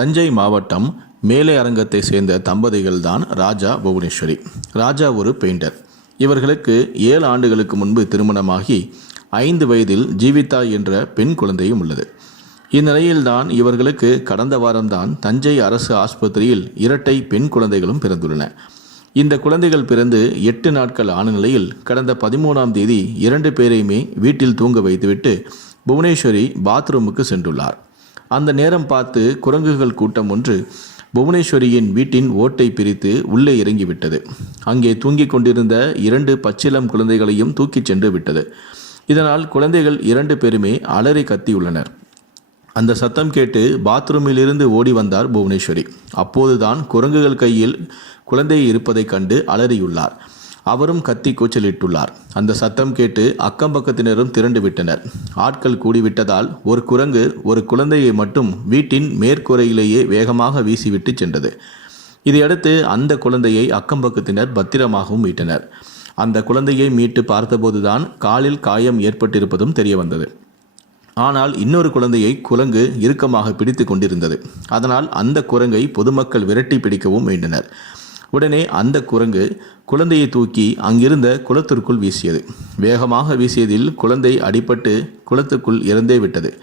தஞ்சை மாவட்டம் மேலே அரங்கத்தை சேர்ந்த தம்பதிகள் தான் ராஜா புவனேஸ்வரி. ராஜா ஒரு பெயிண்டர் இவர்களுக்கு ஏழு ஆண்டுகளுக்கு முன்பு திருமணமாகி ஐந்து வயதில் ஜீவிதா என்ற பெண் குழந்தையும் உள்ளது. இந்நிலையில்தான் இவர்களுக்கு கடந்த வாரம்தான் தஞ்சை அரசு ஆஸ்பத்திரியில் இரட்டை பெண் குழந்தைகளும் பிறந்துள்ளன. இந்த குழந்தைகள் பிறந்து எட்டு நாட்கள் ஆன நிலையில் கடந்த பதிமூணாம் தேதி இரண்டு பேரையுமே வீட்டில் தூங்க வைத்துவிட்டு புவனேஸ்வரி பாத்ரூமுக்கு சென்றுள்ளார். அந்த நேரம் பார்த்து குரங்குகள் கூட்டம் ஒன்று புவனேஸ்வரியின் வீட்டின் ஓட்டை பிரித்து உள்ளே இறங்கிவிட்டது. அங்கே தூங்கிக் கொண்டிருந்த இரண்டு பச்சிளம் குழந்தைகளையும் தூக்கிச் சென்று விட்டது. இதனால் குழந்தைகள் இரண்டு பேருமே அலறி கத்தியுள்ளனர் அந்த சத்தம் கேட்டு பாத்ரூமிலிருந்து ஓடி வந்தார் புவனேஸ்வரி. அப்போதுதான் குரங்குகள் கையில் குழந்தை இருப்பதைக் கண்டு அலறியுள்ளார். அவரும் கத்தி கூச்சலிட்டுள்ளார். அந்த சத்தம் கேட்டு அக்கம் பக்கத்தினரும் திரண்டு விட்டனர் ஆட்கள் கூடிவிட்டதால் ஒரு குரங்கு ஒரு குழந்தையை மட்டும் வீட்டின் மேற்கூரையிலேயே வேகமாக வீசிவிட்டு சென்றது. இதையடுத்து அந்த குழந்தையை அக்கம் பக்கத்தினர் பத்திரமாகவும் மீட்டனர். அந்த குழந்தையை மீட்டு பார்த்தபோதுதான் காலில் காயம் ஏற்பட்டிருப்பதும் தெரிய வந்தது ஆனால் இன்னொரு குழந்தையை குரங்கு இறுக்கமாக பிடித்து கொண்டிருந்தது. அதனால் அந்த குரங்கை பொதுமக்கள் விரட்டி பிடிக்கவும் வேண்டினர் உடனே அந்த குரங்கு குழந்தையை தூக்கி அங்கிருந்த குளத்திற்குள் வீசியது. வேகமாக வீசியதில் குழந்தை அடிபட்டு குளத்துக்குள் இறந்தே விட்டது.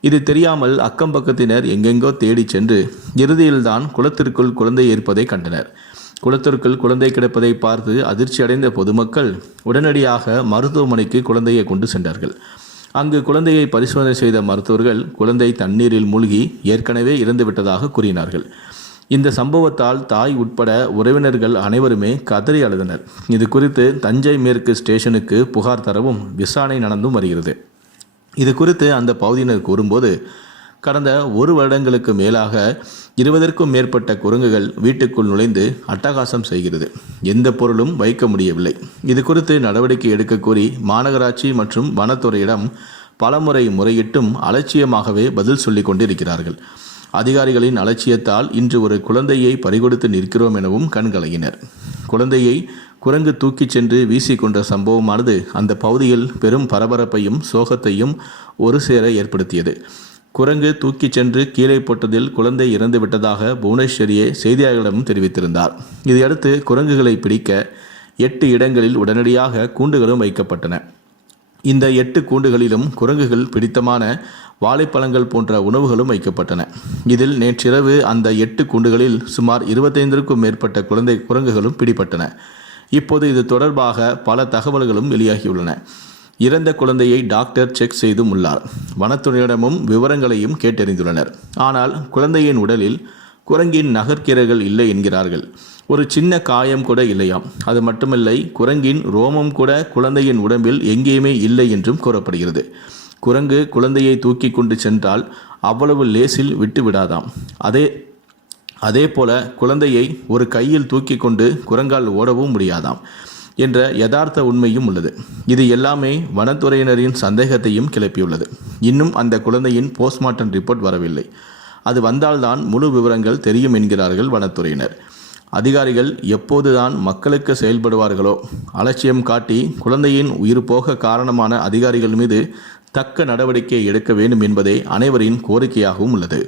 இது தெரியாமல் அக்கம் பக்கத்தினர் எங்கெங்கோ தேடிச் சென்று இறுதியில்தான் குளத்திற்குள் குழந்தை இருப்பதை கண்டனர். குளத்திற்குள் குழந்தை கிடப்பதை பார்த்து அதிர்ச்சியடைந்த பொதுமக்கள் உடனடியாக மருத்துவமனைக்கு குழந்தையை கொண்டு சென்றார்கள். அங்கு குழந்தையை பரிசோதனை செய்த மருத்துவர்கள் குழந்தை தண்ணீரில் மூழ்கி ஏற்கனவே இறந்துவிட்டதாக கூறினார்கள். இந்த சம்பவத்தால் தாய் உட்பட உறவினர்கள் அனைவருமே கதறி அழுதனர். இது குறித்து தஞ்சை மேற்கு ஸ்டேஷனுக்கு புகார் தரவும் விசாரணை நடந்தும் வருகிறது. இது குறித்து அந்த பகுதியினர் கூறும்போது கடந்த ஒரு வருடங்களுக்கு மேலாக இருபதற்கும் மேற்பட்ட குரங்குகள் வீட்டுக்குள் நுழைந்து அட்டகாசம் செய்கிறது. எந்த பொருளும் வைக்க முடியவில்லை. இது குறித்து நடவடிக்கை எடுக்க கோரி மாநகராட்சி மற்றும் வனத்துறையிடம் பலமுறை முறையிட்டும் அலட்சியமாகவே பதில் சொல்லிக் கொண்டிருக்கிறார்கள். அதிகாரிகளின் அலட்சியத்தால் இன்று ஒரு குழந்தையை பறிகொடுத்து நிற்கிறோம் எனவும் கண்கலங்கினர் குழந்தையை குரங்கு தூக்கிச் சென்று வீசிக்கொண்ட சம்பவமானது அந்த பகுதியில் பெரும் பரபரப்பையும் சோகத்தையும் ஒரு சேர ஏற்படுத்தியது. குரங்கு தூக்கிச் சென்று கீழே போட்டதில் குழந்தை இறந்துவிட்டதாக புவனேஸ்வரியே செய்தியாளர்களிடம் தெரிவித்திருந்தார். இதையடுத்து குரங்குகளை பிடிக்க எட்டு இடங்களில் உடனடியாக கூண்டுகளும் வைக்கப்பட்டன. இந்த எட்டு கூண்டுகளிலும் குரங்குகள் பிடித்தமான வாழைப்பழங்கள் போன்ற உணவுகளும் வைக்கப்பட்டன. இதில் நேற்றிரவு அந்த எட்டு கூண்டுகளில் சுமார் இருபத்தைந்திற்கும் மேற்பட்ட குழந்தை குரங்குகளும் பிடிபட்டன. இப்போது இது தொடர்பாக பல தகவல்களும் வெளியாகியுள்ளன. இறந்த குழந்தையை டாக்டர் செக் செய்தும் உள்ளார். வனத்துறையிடமும் விவரங்களையும் கேட்டறிந்துள்ளனர். ஆனால் குழந்தையின் உடலில் குரங்கின் நகர்க்கீரைகள் இல்லை என்கிறார்கள். ஒரு சின்ன காயம் கூட இல்லையாம். அது மட்டுமில்லை குரங்கின் ரோமம் கூட குழந்தையின் உடம்பில் எங்கேயுமே இல்லை என்றும் கூறப்படுகிறது. குரங்கு குழந்தையை தூக்கி கொண்டு சென்றால் அவ்வளவு லேசில் விட்டு விடாதாம் அதே அதே போல குழந்தையை ஒரு கையில் தூக்கி கொண்டு குரங்கால் ஓடவும் முடியாதாம் என்ற யதார்த்த உண்மையும் உள்ளது. இது எல்லாமே வனத்துறையினரின் சந்தேகத்தையும் கிளப்பியுள்ளது. இன்னும் அந்த குழந்தையின் போஸ்ட்மார்ட்டம் ரிப்போர்ட் வரவில்லை. அது வந்தால்தான் முழு விவரங்கள் தெரியும் என்கிறார்கள் வனத்துறையினர். அதிகாரிகள் எப்போதுதான் மக்களுக்கு செயல்படுவார்களோ அலட்சியம் காட்டி குழந்தையின் உயிர் போக காரணமான அதிகாரிகள் மீது தக்க நடவடிக்கை எடுக்க வேண்டும் என்பதே அனைவரின் கோரிக்கையாகவும் உள்ளது.